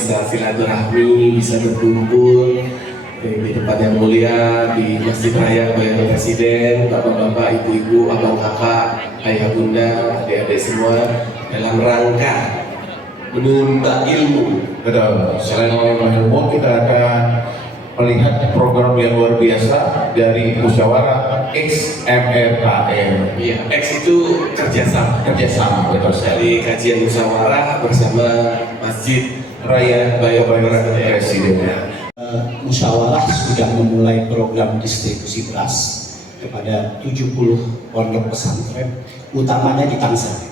bisa silaturahmi, bisa berkumpul di tempat yang mulia di Masjid Raya Bayan Presiden, bapak-bapak, ibu-ibu, abang kakak, ayah bunda, adik-adik semua dalam rangka menimba ilmu. Betul. Selain menimba ilmu, kita akan melihat program yang luar biasa dari Musyawarah XMRKM. Iya, X itu kerjasama. Kerjasama, betul sekali. Dari kajian musyawarah bersama Masjid Raya Bayan Presiden. Musyawarah sudah memulai program distribusi beras kepada 70 pondok pesantren, utamanya di Tangsel.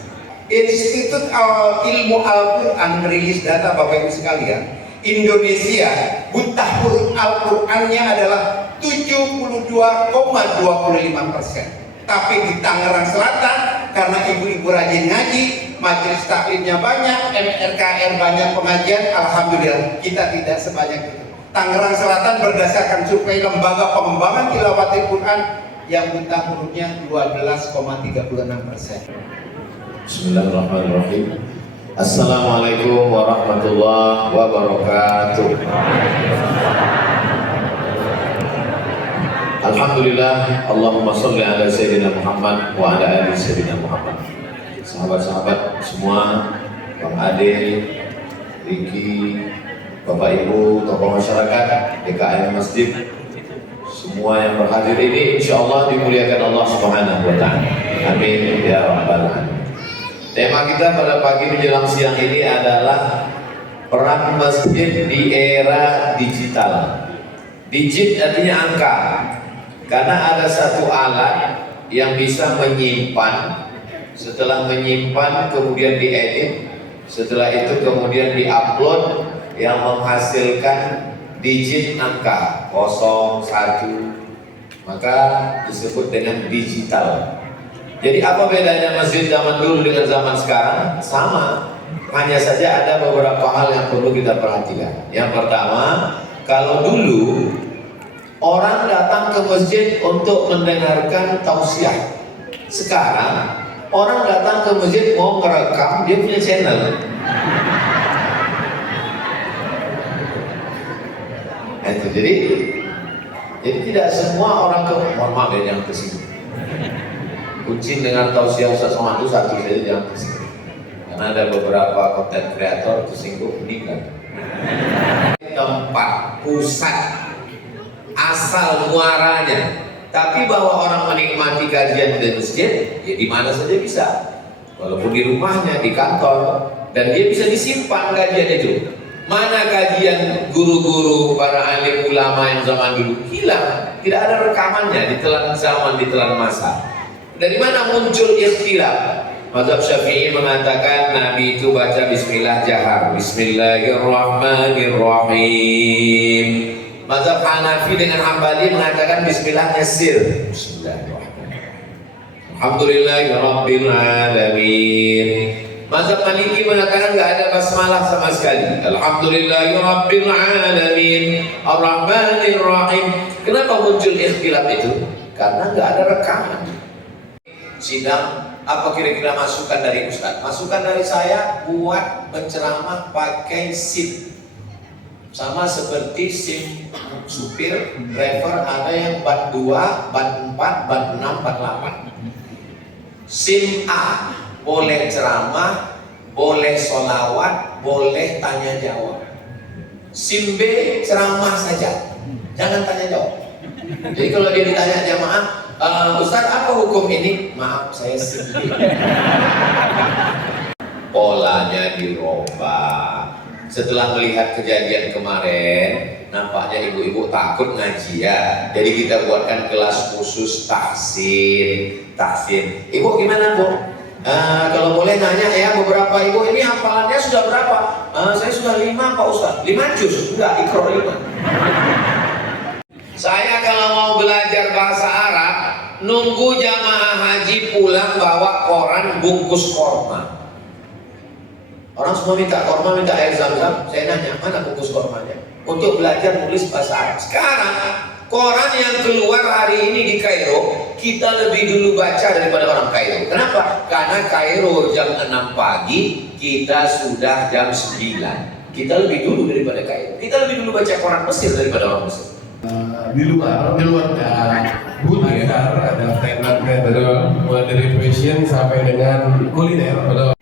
Institut Ilmu Al-Quran merilis data Bapak Ibu sekalian, Indonesia buta huruf Al-Qurannya adalah 72,25%. Tapi di Tangerang Selatan, karena ibu-ibu rajin ngaji, majelis taklimnya banyak, MRKR banyak pengajian, alhamdulillah kita tidak sebanyak itu. Tangerang Selatan berdasarkan survei Lembaga Pengembangan Tilawatil Quran yang buta hurufnya 12,36%. Bismillahirrahmanirrahim. Assalamualaikum warahmatullahi wabarakatuh. Alhamdulillah, Allahumma sholli ala Sayyidina Muhammad wa ala ali Sayyidina Muhammad. Sahabat-sahabat semua, Bang Ade, Riki, Bapak Ibu, tokoh masyarakat, DKM Masjid, semua yang berhadir ini insya Allah dimuliakan Allah Subhanahu wa Ta'ala. Amin ya Rabbal Alamin. Tema kita pada pagi menjelang siang ini adalah peran masjid di era digital. Digit artinya angka, karena ada satu alat yang bisa menyimpan, setelah menyimpan kemudian diedit, setelah itu kemudian diupload, yang menghasilkan digit angka 0, 1, maka disebut dengan digital. Jadi apa bedanya masjid zaman dulu dengan zaman sekarang? Sama, hanya saja ada beberapa hal yang perlu kita perhatikan. Yang pertama, kalau dulu orang datang ke masjid untuk mendengarkan tausiah, sekarang orang datang ke masjid mau merekam, dia punya channel. Itu jadi tidak semua orang ke mohon yang ke sini. Kuncing dengan tausiah Ustaz Somad itu satu saja, jangan tersinggung. Karena ada beberapa konten kreator tersinggung meninggal. Tempat pusat asal muaranya, tapi bahwa orang menikmati kajian di masjid, ya di mana saja bisa. Walaupun di rumahnya, di kantor, dan dia bisa disimpan kajian itu. Mana kajian guru-guru para alim ulama yang zaman dulu hilang, tidak ada rekamannya, ditelan zaman, ditelan masa. Dari mana muncul ikhtilaf? Mazhab Syafi'i mengatakan Nabi itu baca Bismillah jahar, Bismillahirrahmanirrahim. Mazhab Hanafi dengan Hambali mengatakan Bismillahnya sir, Bismillahirrahmanirrahim. Alhamdulillahirabbil alamin. Mazhab Maliki mengatakan nggak ada basmalah sama sekali. Alhamdulillahirabbil alamin, Ar-Rahmanir-Rahim. Kenapa muncul ikhtilaf itu? Karena nggak ada rekaman. Sidang, apa kira-kira masukan dari Ustaz? Masukan dari saya, buat penceramah pakai SIM. Sama seperti SIM supir, driver, ada yang bat 2, bat 4, bat 6, bat 8. SIM A boleh ceramah, boleh sholawat, boleh tanya jawab. SIM B ceramah saja, jangan tanya jawab. Jadi kalau dia ditanya jamaah, Ustaz apa hukum ini? Maaf, saya SIM B. Polanya dirubah. Setelah melihat kejadian kemarin, nampaknya ibu-ibu takut ngaji ya. Jadi kita buatkan kelas khusus tahsin. Ibu gimana Bu? Kalau boleh nanya ya, beberapa ibu ini hafalannya sudah berapa? Saya sudah 5 Pak Ustaz. 5 juz? Enggak, Iqra 5. Saya kalau mau belajar bahasa Arab, nunggu jamaah haji pulang bawa koran bungkus korma. Orang semua minta korma, minta air zam-zam. Saya nanya, mana bungkus kormanya? Untuk belajar nulis bahasa Arab. Sekarang, koran yang keluar hari ini di Kairo, kita lebih dulu baca daripada orang Kairo. Kenapa? Karena Kairo jam 6 pagi, kita sudah jam 9. Kita lebih dulu daripada Kairo. Kita lebih dulu baca Quran Mesir daripada orang Mesir. Di luar ada booth ya, ada stand-up mulai dari fashion sampai dengan kuliner. Betul.